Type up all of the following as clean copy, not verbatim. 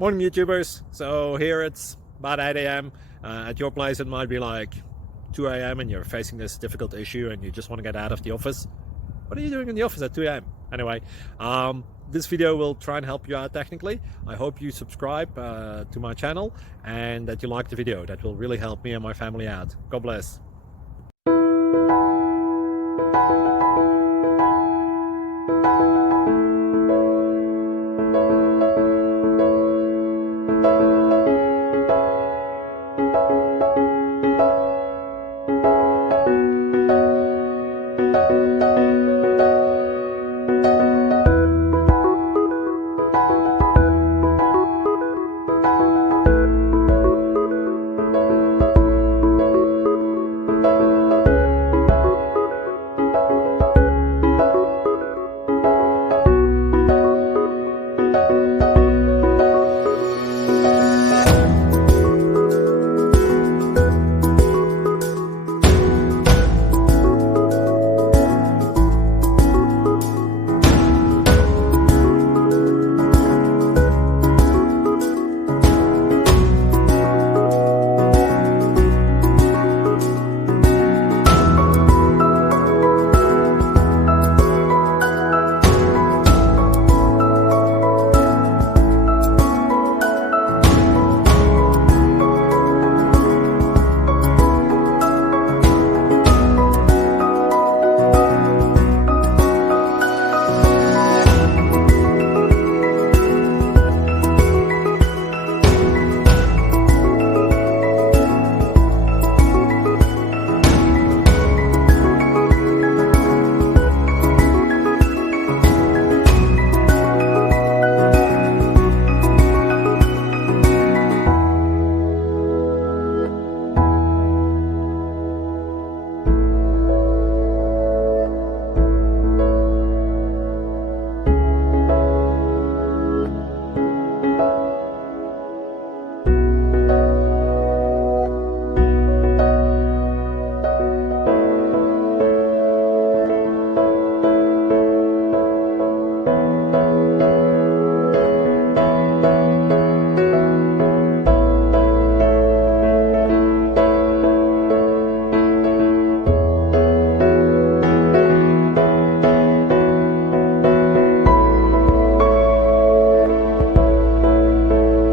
Morning YouTubers. So here it's about 8 a.m. At your place it might be like 2 a.m. and you're facing this difficult issue and you just want to get out of the office. What are you doing in the office at 2 a.m.? Anyway, this video will try and help you out technically. I hope you subscribe to my channel and that you like the video. That will really help me and my family out. God bless.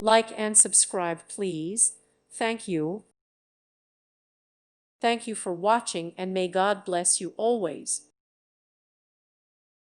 Like and subscribe, please. Thank you. Thank you for watching, and may God bless you always.